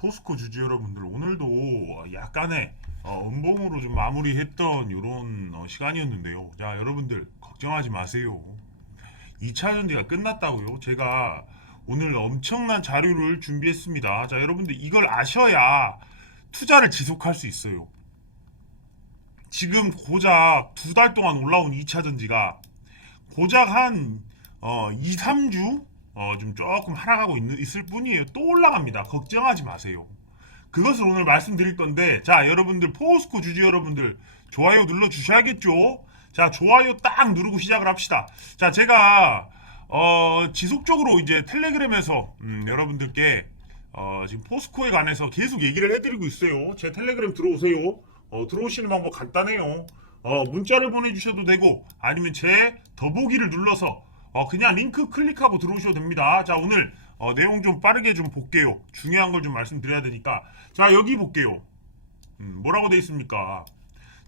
포스코 주주 여러분들 오늘도 약간의 어, 음봉으로 좀 마무리했던 이런 어, 시간이었는데요. 자 여러분들 걱정하지 마세요. 2차 전지가 끝났다고요. 제가 오늘 엄청난 자료를 준비했습니다. 자 여러분들 이걸 아셔야 투자를 지속할 수 있어요. 지금 고작 두 달 동안 올라온 2차 전지가 고작 한 어, 2, 3주 어, 좀 조금 하락하고 있는, 있을 뿐이에요. 또 올라갑니다. 걱정하지 마세요. 그것을 오늘 말씀드릴 건데, 자, 여러분들, 포스코 주주 여러분들, 좋아요 눌러 주셔야겠죠? 자, 좋아요 딱 누르고 시작을 합시다. 자, 제가, 어, 지속적으로 이제 텔레그램에서, 음, 여러분들께, 어, 지금 포스코에 관해서 계속 얘기를 해드리고 있어요. 제 텔레그램 들어오세요. 어, 들어오시는 방법 간단해요. 어, 문자를 보내주셔도 되고, 아니면 제 더보기를 눌러서, 어, 그냥 링크 클릭하고 들어오셔도 됩니다. 자, 오늘 어, 내용 좀 빠르게 좀 볼게요. 중요한 걸 좀 말씀드려야 되니까. 자, 여기 볼게요. 음, 뭐라고 돼 있습니까?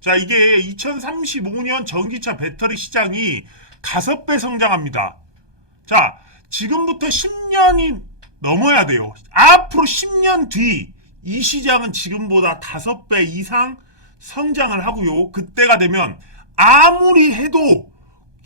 자, 이게 2035년 전기차 배터리 시장이 5배 성장합니다. 자, 지금부터 10년이 넘어야 돼요. 앞으로 10년 뒤 이 시장은 지금보다 5배 이상 성장을 하고요. 그때가 되면 아무리 해도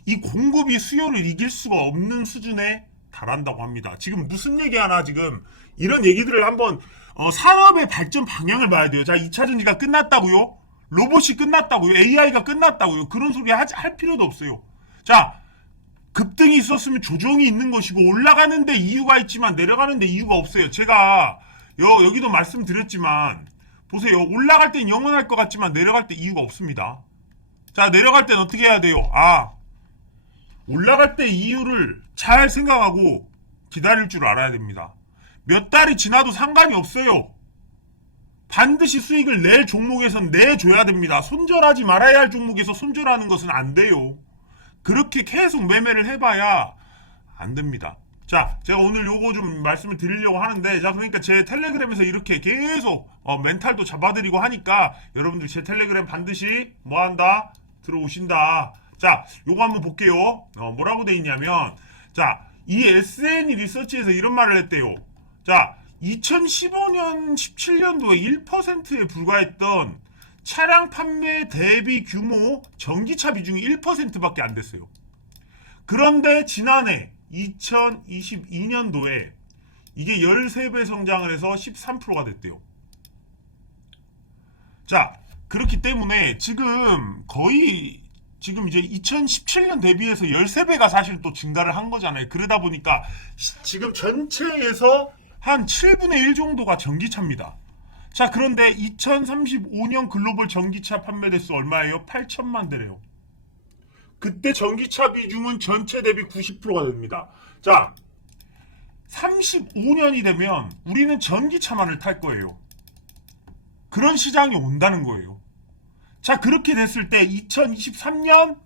이 공급이 수요를 이길 수가 없는 수준에 달한다고 합니다. 지금 무슨 얘기 하나 지금 이런 얘기들을 한번 어, 산업의 발전 방향을 봐야 돼요. 자, 2차 전지가 끝났다고요? 로봇이 끝났다고요? AI가 끝났다고요? 그런 소리 하지, 할 필요도 없어요. 자, 급등이 있었으면 조정이 있는 것이고 올라가는데 이유가 있지만 내려가는데 이유가 없어요. 제가 여, 여기도 말씀드렸지만 보세요. 올라갈 땐 영원할 것 같지만 내려갈 때 이유가 없습니다. 자, 내려갈 땐 어떻게 해야 돼요? 아, 올라갈 때 이유를 잘 생각하고 기다릴 줄 알아야 됩니다. 몇 달이 지나도 상관이 없어요. 반드시 수익을 낼 종목에선 내줘야 됩니다. 손절하지 말아야 할 종목에서 손절하는 것은 안 돼요. 그렇게 계속 매매를 해봐야 안 됩니다. 자, 제가 오늘 요거 좀 말씀을 드리려고 하는데, 자, 그러니까 제 텔레그램에서 이렇게 계속 어, 멘탈도 잡아드리고 하니까 여러분들 제 텔레그램 반드시 뭐 한다? 들어오신다. 자, 요거 한번 볼게요. 어, 뭐라고 돼 있냐면, 자, 이 SNE 리서치에서 이런 말을 했대요. 자, 2015년, 17년도에 1%에 불과했던 차량 판매 대비 규모 전기차 비중이 1%밖에 안 됐어요. 그런데 지난해 2022년도에 이게 13배 성장을 해서 13%가 됐대요. 자, 그렇기 때문에 지금 거의 지금 이제 2017년 대비해서 13배가 사실 또 증가를 한 거잖아요. 그러다 보니까 시- 지금 전체에서 한 7분의 1 정도가 전기차입니다. 자, 그런데 2035년 글로벌 전기차 판매 대수 얼마예요? 8천만 대래요. 그때 전기차 비중은 전체 대비 90%가 됩니다. 자, 35년이 되면 우리는 전기차만을 탈 거예요. 그런 시장이 온다는 거예요. 자, 그렇게 됐을 때 2023년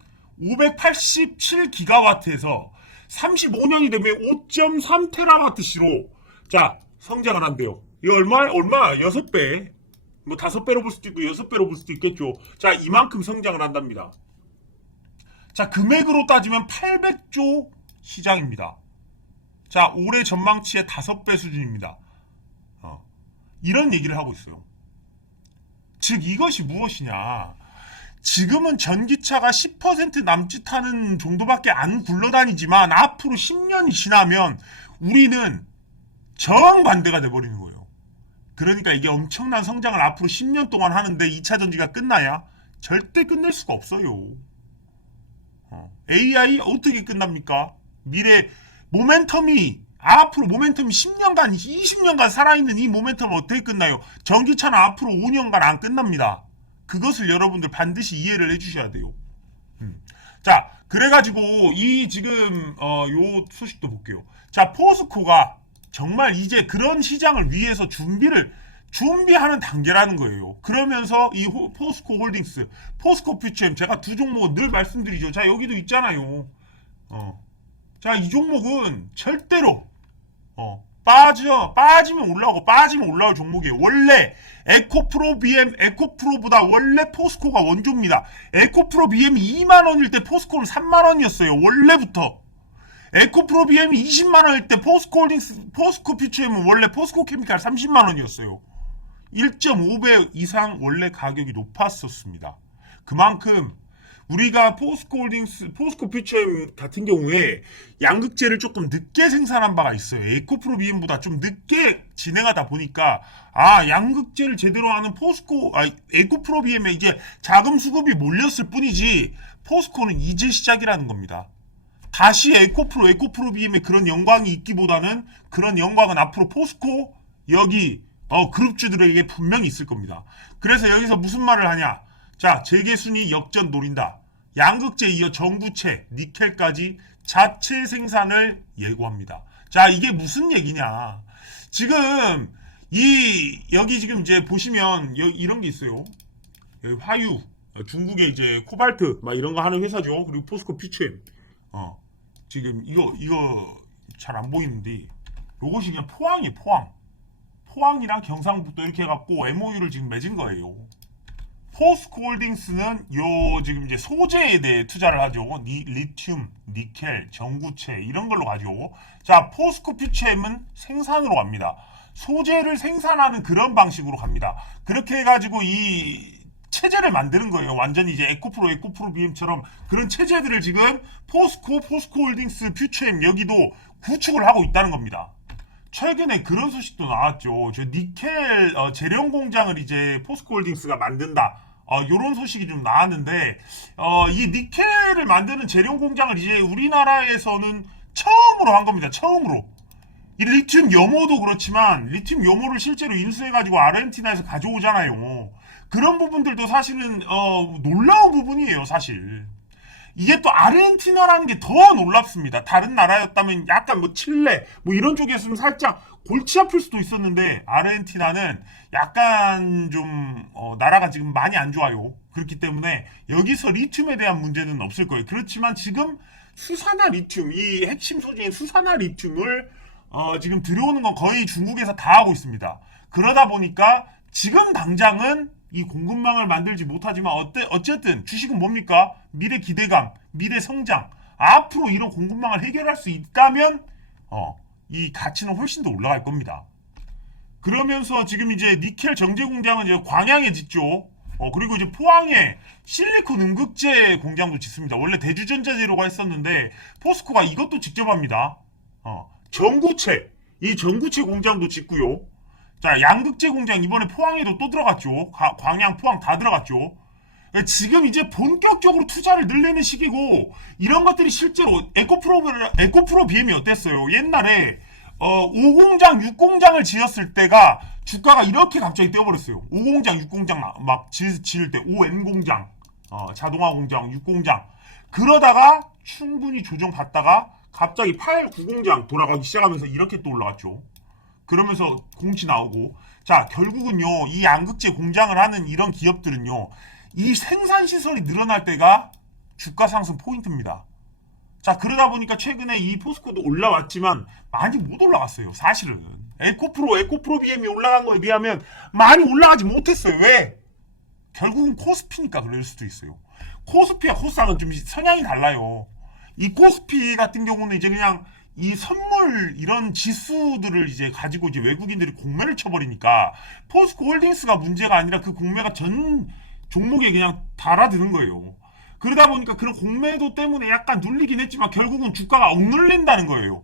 587기가와트에서 35년이 되면 5.3 테라와트시로 자, 성장을 한대요. 이거 얼마? 얼마? 6배. 뭐 5배로 볼 수도 있고 6배로 볼 수도 있겠죠. 자, 이만큼 성장을 한답니다. 자, 금액으로 따지면 800조 시장입니다. 자, 올해 전망치의 5배 수준입니다. 어, 이런 얘기를 하고 있어요. 즉, 이것이 무엇이냐. 지금은 전기차가 10% 남짓하는 정도밖에 안 굴러다니지만 앞으로 10년이 지나면 우리는 정반대가 돼버리는 거예요. 그러니까 이게 엄청난 성장을 앞으로 10년 동안 하는데 2차 전지가 끝나야 절대 끝낼 수가 없어요. 어, AI 어떻게 끝납니까? 미래 모멘텀이 앞으로 모멘텀이 10년간, 20년간 살아있는 이 모멘텀은 어떻게 끝나요? 전기차는 앞으로 5년간 안 끝납니다. 그것을 여러분들 반드시 이해를 해주셔야 돼요. 음. 자, 그래가지고 이 지금 어, 요 소식도 볼게요. 자, 포스코가 정말 이제 그런 시장을 위해서 준비를 준비하는 단계라는 거예요. 그러면서 이 호- 포스코 홀딩스, 포스코 퓨처엠 제가 두 종목은 늘 말씀드리죠. 자, 여기도 있잖아요. 어. 자, 이 종목은 절대로 어, 빠져 빠지면 올라오고 빠지면 올라올 종목이에요. 원래 에코프로 BM 에코프로보다 원래 포스코가 원조입니다. 에코프로 BM이 2만 원일 때 포스코는 3만 원이었어요. 원래부터 에코프로 BM이 20만 원일 때 포스코 홀딩스 포스코 퓨처엠은 원래 포스코 케미칼 30만 원이었어요. 1.5배 이상 원래 가격이 높았었습니다. 그만큼 우리가 포스코 홀딩스, 포스코 퓨처엠 같은 경우에 양극재를 조금 늦게 생산한 바가 있어요. 에코프로 비엠보다 좀 늦게 진행하다 보니까 아 양극재를 제대로 하는 포스코, 아 에코프로 비엠에 이제 자금 수급이 몰렸을 뿐이지 포스코는 이제 시작이라는 겁니다. 다시 에코프로, 에코프로 비엠에 그런 영광이 있기보다는 그런 영광은 앞으로 포스코 여기 어 그룹주들에게 분명히 있을 겁니다. 그래서 여기서 무슨 말을 하냐? 자, 재계 순위 역전 노린다. 양극재 이어 전구체, 니켈까지 자체 생산을 예고합니다. 자, 이게 무슨 얘기냐? 지금 이 여기 지금 이제 보시면 여기 이런 게 있어요. 화유, 중국의 이제 코발트 막 이런 거 하는 회사죠. 그리고 포스코 퓨처엠. 어. 지금 이거 이거 잘 안 보이는데 요것이 그냥 포항이 포항. 포항이랑 경상북도 이렇게 해갖고 MOU를 지금 맺은 거예요. 포스코 홀딩스는 요 지금 이제 소재에 대해 투자를 하죠. 니, 리튬, 니켈, 전구체 이런 걸로 가죠. 자, 포스코 퓨처엠은 생산으로 갑니다. 소재를 생산하는 그런 방식으로 갑니다. 그렇게 해가지고 이 체제를 만드는 거예요. 완전히 이제 에코프로, 에코프로 BM처럼 그런 체제들을 지금 포스코, 포스코 홀딩스, 퓨처엠 여기도 구축을 하고 있다는 겁니다. 최근에 그런 소식도 나왔죠. 저 니켈 어, 재련 공장을 이제 포스코홀딩스가 만든다. 어, 요런 소식이 좀 나왔는데 어, 이 니켈을 만드는 재련 공장을 이제 우리나라에서는 처음으로 한 겁니다. 처음으로. 이 리튬 염호도 그렇지만 리튬 염호를 실제로 인수해가지고 아르헨티나에서 가져오잖아요. 그런 부분들도 사실은 어, 놀라운 부분이에요, 사실. 이게 또 아르헨티나라는 게 더 놀랍습니다. 다른 나라였다면 약간 뭐 칠레 뭐 이런 쪽이었으면 살짝 골치 아플 수도 있었는데 아르헨티나는 약간 좀 어, 나라가 지금 많이 안 좋아요. 그렇기 때문에 여기서 리튬에 대한 문제는 없을 거예요. 그렇지만 지금 수산화 리튬 이 핵심 소재인 수산화 리튬을 어, 지금 들여오는 건 거의 중국에서 다 하고 있습니다. 그러다 보니까 지금 당장은 이 공급망을 만들지 못하지만 어때, 어쨌든 주식은 뭡니까? 미래 기대감, 미래 성장. 앞으로 이런 공급망을 해결할 수 있다면 어, 이 가치는 훨씬 더 올라갈 겁니다. 그러면서 지금 이제 니켈 정제 공장은 이제 광양에 짓죠. 어, 그리고 이제 포항에 실리콘 음극재 공장도 짓습니다. 원래 대주전자재료가 했었는데 포스코가 이것도 직접 합니다. 어, 전구체. 이 전구체 공장도 짓고요. 자, 양극재 공장 이번에 포항에도 또 들어갔죠. 가- 광양, 포항 다 들어갔죠. 그러니까 지금 이제 본격적으로 투자를 늘리는 시기고 이런 것들이 실제로 에코프로 에코프로 BM이 어땠어요? 옛날에 어, 5공장, 6공장을 지었을 때가 주가가 이렇게 갑자기 뛰어버렸어요. 5공장, 6공장 막 지, 지을 때 5N 공장, 어, 자동화 공장, 6공장 그러다가 충분히 조정받다가 갑자기 8, 9공장 돌아가기 시작하면서 이렇게 또 올라갔죠. 그러면서 공치 나오고. 자 결국은요 이 양극재 공장을 하는 이런 기업들은요 이 생산 시설이 늘어날 때가 주가 상승 포인트입니다. 자 그러다 보니까 최근에 이 포스코도 올라왔지만 많이 못 올라갔어요 사실은. 에코프로 에코프로 BM이 올라간 거에 비하면 많이 올라가지 못했어요. 왜? 결국은 코스피니까 그럴 수도 있어요. 코스피와 코스닥은 좀 성향이 달라요. 이 코스피 같은 경우는 이제 그냥 이 선물 이런 지수들을 이제 가지고 이제 외국인들이 공매를 쳐버리니까 포스코 홀딩스가 문제가 아니라 그 공매가 전 종목에 그냥 달아드는 거예요. 그러다 보니까 그런 공매도 때문에 약간 눌리긴 했지만 결국은 주가가 억눌린다는 거예요.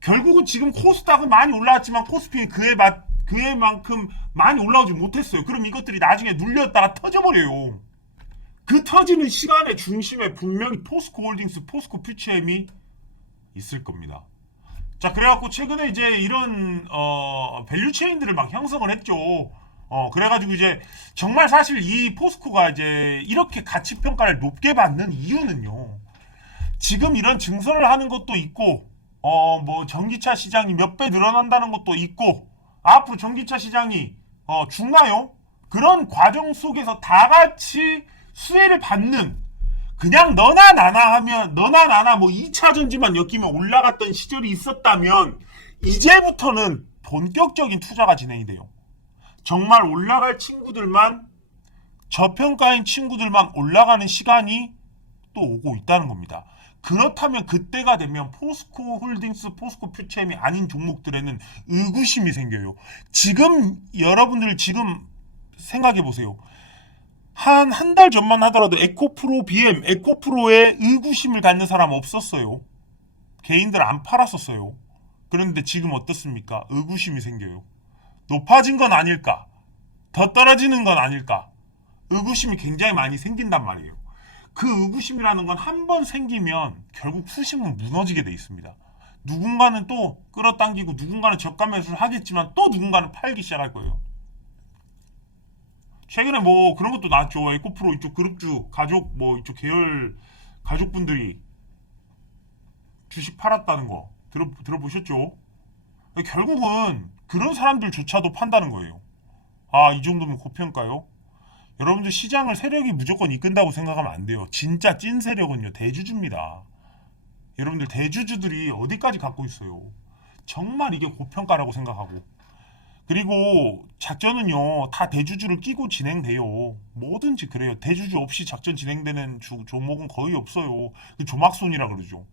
결국은 지금 코스닥은 많이 올라왔지만 코스피는 그에 맞 그에 만큼 많이 올라오지 못했어요. 그럼 이것들이 나중에 눌렸다가 터져버려요. 그 터지는 시간의 중심에 분명히 포스코 홀딩스, 포스코 퓨처엠이 있을 겁니다. 자, 그래갖고 최근에 이제 이런 어 밸류 체인들을 막 형성을 했죠. 어 그래가지고 이제 정말 사실 이 포스코가 이제 이렇게 가치 평가를 높게 받는 이유는요. 지금 이런 증설을 하는 것도 있고 어 뭐 전기차 시장이 몇 배 늘어난다는 것도 있고 앞으로 전기차 시장이 어 죽나요? 그런 과정 속에서 다 같이 수혜를 받는 그냥 너나 나나 하면 너나 나나 뭐 2차 전지만 엮이면 올라갔던 시절이 있었다면 이제부터는 본격적인 투자가 진행이 돼요. 정말 올라갈 친구들만 저평가인 친구들만 올라가는 시간이 또 오고 있다는 겁니다. 그렇다면 그때가 되면 포스코 홀딩스, 포스코 퓨처엠이 아닌 종목들에는 의구심이 생겨요. 지금 여러분들 지금 생각해 보세요. 한 한 달 전만 하더라도 에코프로 BM, 에코프로에 의구심을 갖는 사람 없었어요. 개인들 안 팔았었어요. 그런데 지금 어떻습니까? 의구심이 생겨요. 높아진 건 아닐까? 더 떨어지는 건 아닐까? 의구심이 굉장히 많이 생긴단 말이에요. 그 의구심이라는 건 한 번 생기면 결국 수식은 무너지게 돼 있습니다. 누군가는 또 끌어당기고 누군가는 저가 매수를 하겠지만 또 누군가는 팔기 시작할 거예요. 최근에 뭐 그런 것도 나왔죠. 에코프로 이쪽 그룹주 가족 뭐 이쪽 계열 가족분들이 주식 팔았다는 거 들어 들어보셨죠? 결국은 그런 사람들조차도 판다는 거예요. 아, 이 정도면 고평가요? 여러분들 시장을 세력이 무조건 이끈다고 생각하면 안 돼요. 진짜 찐 세력은요, 대주주입니다. 여러분들 대주주들이 어디까지 갖고 있어요? 정말 이게 고평가라고 생각하고. 그리고 작전은요, 다 대주주를 끼고 진행돼요. 뭐든지 그래요. 대주주 없이 작전 진행되는 주- 종목은 거의 없어요. 그 조막손이라 그러죠.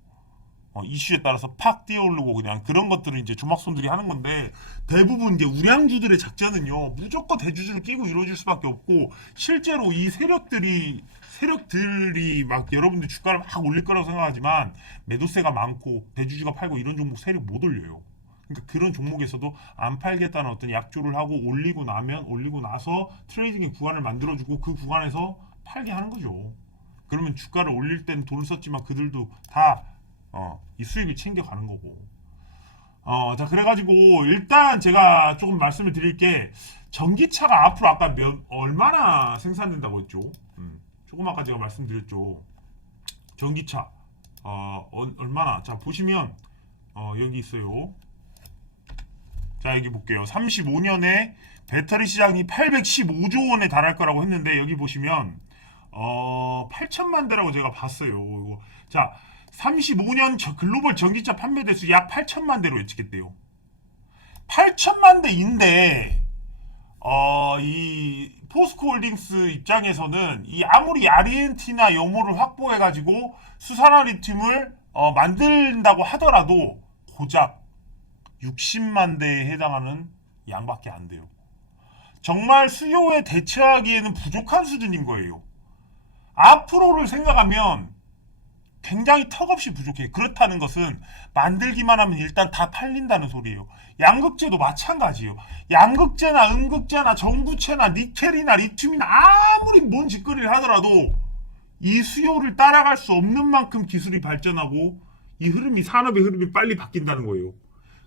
어, 이슈에 따라서 팍 뛰어오르고 그냥 그런 것들을 이제 조막손들이 하는 건데 대부분 이제 우량주들의 작전은요 무조건 대주주를 끼고 이루어질 수밖에 없고 실제로 이 세력들이 세력들이 막 여러분들 주가를 막 올릴 거라고 생각하지만 매도세가 많고 대주주가 팔고 이런 종목 세력 못 올려요. 그러니까 그런 종목에서도 안 팔겠다는 어떤 약조를 하고 올리고 나면 올리고 나서 트레이딩의 구간을 만들어주고 그 구간에서 팔게 하는 거죠. 그러면 주가를 올릴 땐 돈을 썼지만 그들도 다 어, 이 수익을 챙겨가는 거고. 어, 자, 그래가지고, 일단 제가 조금 말씀을 드릴 게, 전기차가 앞으로 아까 몇, 얼마나 생산된다고 했죠? 음, 조금 아까 제가 말씀드렸죠. 전기차, 어, 어, 얼마나. 자, 보시면, 어, 여기 있어요. 자, 여기 볼게요. 35년에 배터리 시장이 815조 원에 달할 거라고 했는데, 여기 보시면, 어, 8천만 대라고 제가 봤어요. 이거. 자, 35년 저 글로벌 전기차 판매 대수 약 8천만 대로 예측했대요. 8천만 대인데 어, 이 포스코 홀딩스 입장에서는 이 아무리 아르헨티나 염호를 확보해 가지고 수산화 리튬을 어, 만든다고 하더라도 고작 60만 대에 해당하는 양밖에 안 돼요. 정말 수요에 대처하기에는 부족한 수준인 거예요. 앞으로를 생각하면 굉장히 턱없이 부족해. 그렇다는 것은 만들기만 하면 일단 다 팔린다는 소리예요. 양극재도 마찬가지예요. 양극재나 음극재나 전구체나 니켈이나 리튬이나 아무리 뭔 짓거리를 하더라도 이 수요를 따라갈 수 없는 만큼 기술이 발전하고 이 흐름이 산업의 흐름이 빨리 바뀐다는 거예요.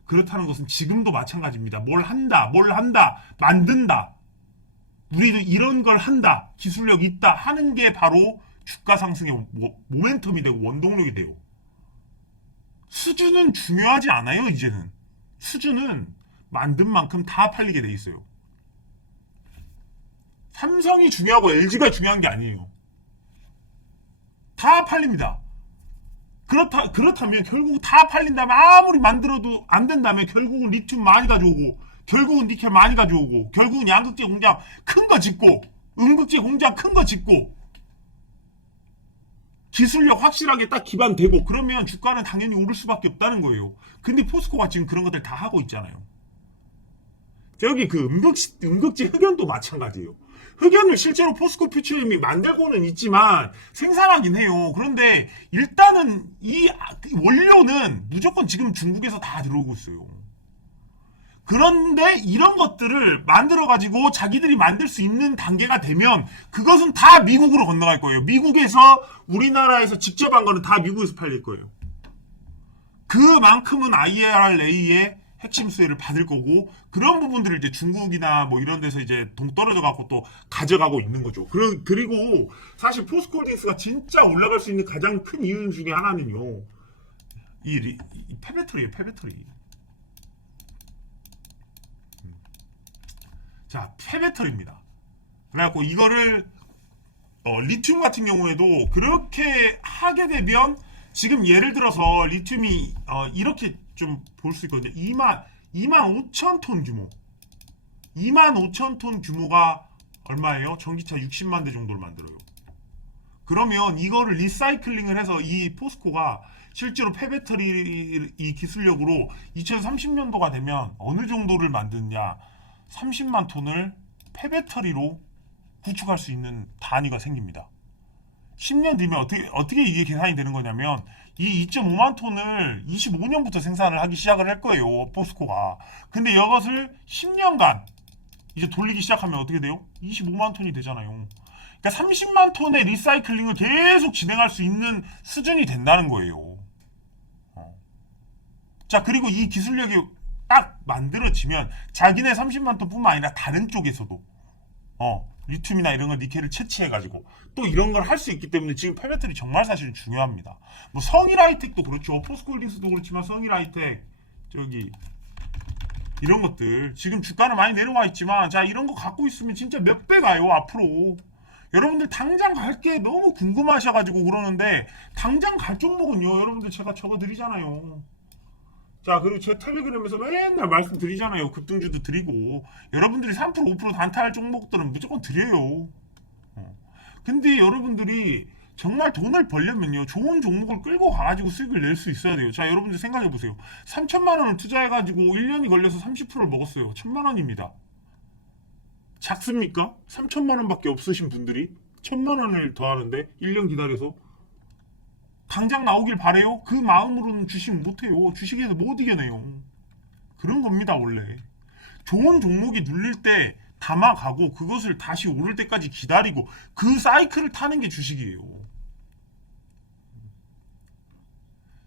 그렇다는 것은 지금도 마찬가지입니다. 뭘 한다, 뭘 한다, 만든다. 우리도 이런 걸 한다, 기술력 있다 하는 게 바로 주가 상승의 모, 모멘텀이 되고 원동력이 돼요. 수준은 중요하지 않아요, 이제는. 수준은 만든 만큼 다 팔리게 돼 있어요. 삼성이 중요하고 LG가 중요한 게 아니에요. 다 팔립니다. 그렇다, 그렇다면 결국 다 팔린다면 아무리 만들어도 안 된다면 결국은 리튬 많이 가져오고 결국은 니켈 많이 가져오고 결국은 양극재 공장 큰 거 짓고 음극재 공장 큰 거 짓고 기술력 확실하게 딱 기반되고 그러면 주가는 당연히 오를 수밖에 없다는 거예요. 근데 포스코가 지금 그런 것들 다 하고 있잖아요. 저기 그 음극 음극재 흑연도 마찬가지예요. 흑연을 실제로 포스코 퓨처엠이 만들고는 있지만 생산하긴 해요. 그런데 일단은 이 원료는 무조건 지금 중국에서 다 들어오고 있어요. 그런데 이런 것들을 만들어 가지고 자기들이 만들 수 있는 단계가 되면 그것은 다 미국으로 건너갈 거예요. 미국에서 우리나라에서 직접 한 거는 다 미국에서 팔릴 거예요. 그만큼은 IRA의 핵심 수혜를 받을 거고 그런 부분들을 이제 중국이나 뭐 이런 데서 이제 동 떨어져 갖고 또 가져가고 있는 거죠. 그리- 그리고 사실 포스코홀딩스가 진짜 올라갈 수 있는 가장 큰 이유 중에 하나는요. 이, 리- 이 페베토리예요, 페베토리. 자, 페베털입니다. 그래갖고 이거를 어, 리튬 같은 경우에도 그렇게 하게 되면 지금 예를 들어서 리튬이 어, 이렇게 좀 볼 수 있거든요. 2만 2만 5천 톤 규모. 2만 5천 톤 규모가 얼마예요? 전기차 60만 대 정도를 만들어요. 그러면 이거를 리사이클링을 해서 이 포스코가 실제로 폐배터리 이 기술력으로 2030년도가 되면 어느 정도를 만드냐 30만 톤을 폐배터리로 구축할 수 있는 단위가 생깁니다. 10년 뒤면 어떻게 어떻게 이게 계산이 되는 거냐면 이 2.5만 톤을 25년부터 생산을 하기 시작을 할 거예요 포스코가. 근데 이것을 10년간 이제 돌리기 시작하면 어떻게 돼요? 25만 톤이 되잖아요. 그러니까 30만 톤의 리사이클링을 계속 진행할 수 있는 수준이 된다는 거예요. 어. 자 그리고 이 기술력이 딱 만들어지면 자기네 30만 톤뿐만 아니라 다른 쪽에서도 어 리튬이나 이런 거 니켈을 채취해가지고 또 이런 걸 할 수 있기 때문에 지금 펠레트리 정말 사실 중요합니다. 뭐 성일 하이텍도 그렇죠. 포스코홀딩스도 그렇지만 성일 하이텍 저기 이런 것들 지금 주가는 많이 내려와 있지만 자 이런 거 갖고 있으면 진짜 몇 배 가요 앞으로. 여러분들 당장 갈 게 너무 궁금하셔가지고 그러는데 당장 갈 종목은요 여러분들 제가 적어드리잖아요. 자 그리고 제 텔레그램에서 맨날 말씀드리잖아요. 급등주도 드리고. 여러분들이 3% 5% 단타할 종목들은 무조건 드려요. 어. 근데 여러분들이 정말 돈을 벌려면요. 좋은 종목을 끌고 가가지고 수익을 낼 수 있어야 돼요. 자 여러분들 생각해 보세요. 3천만 원을 투자해가지고 1년이 걸려서 30%를 먹었어요. 1천만 원입니다. 작습니까? 3천만 원밖에 없으신 분들이 천만 원을 더하는데 1년 기다려서 당장 나오길 바래요? 그 마음으로는 주식 못해요. 주식에서 못 이겨내요. 그런 겁니다, 원래. 좋은 종목이 눌릴 때 담아가고 그것을 다시 오를 때까지 기다리고 그 사이클을 타는 게 주식이에요.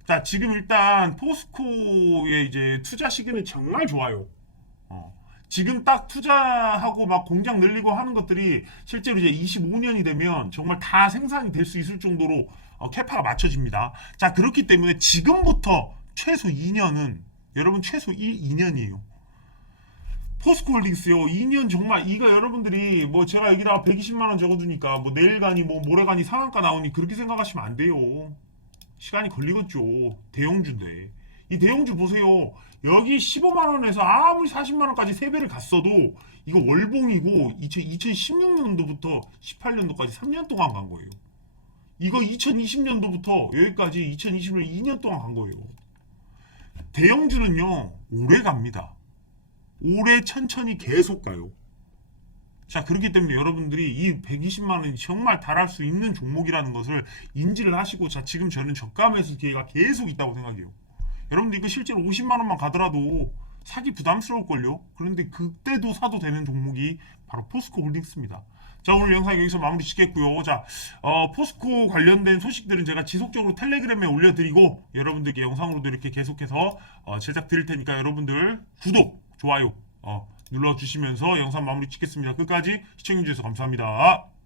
자, 지금 일단 포스코의 이제 투자 시기는 정말 좋아요. 어. 지금 딱 투자하고 막 공장 늘리고 하는 것들이 실제로 이제 25년이 되면 정말 다 생산이 될 수 있을 정도로 어, 캐파가 맞춰집니다. 자, 그렇기 때문에 지금부터 최소 2년은 여러분 최소 1, 2년이에요. 포스코홀딩스요. 2년 정말 이거 여러분들이 뭐 제가 여기다가 120만 원 적어두니까 뭐 내일 가니 뭐 모레 가니 상한가 나오니 그렇게 생각하시면 안 돼요. 시간이 걸리겠죠. 대형주인데. 이 대형주 보세요. 여기 15만 원에서 아무리 40만 원까지 3배를 갔어도 이거 월봉이고 2016년도부터 18년도까지 3년 동안 간 거예요. 이거 2020년도부터 여기까지 2020년 2년 동안 간 거예요. 대형주는요, 오래 갑니다. 오래 천천히 계속 가요. 자, 그렇기 때문에 여러분들이 이 120만 원이 정말 달할 수 있는 종목이라는 것을 인지를 하시고, 자, 지금 저는 저가 매수 기회가 계속 있다고 생각해요. 여러분들 이거 실제로 50만 원만 가더라도 사기 부담스러울걸요? 그런데 그때도 사도 되는 종목이 바로 포스코 홀딩스입니다. 자, 오늘 영상 여기서 마무리 짓겠고요. 자, 어, 포스코 관련된 소식들은 제가 지속적으로 텔레그램에 올려드리고 여러분들께 영상으로도 이렇게 계속해서 어, 제작 드릴 테니까 여러분들 구독, 좋아요 어, 눌러주시면서 영상 마무리 짓겠습니다. 끝까지 시청해주셔서 감사합니다.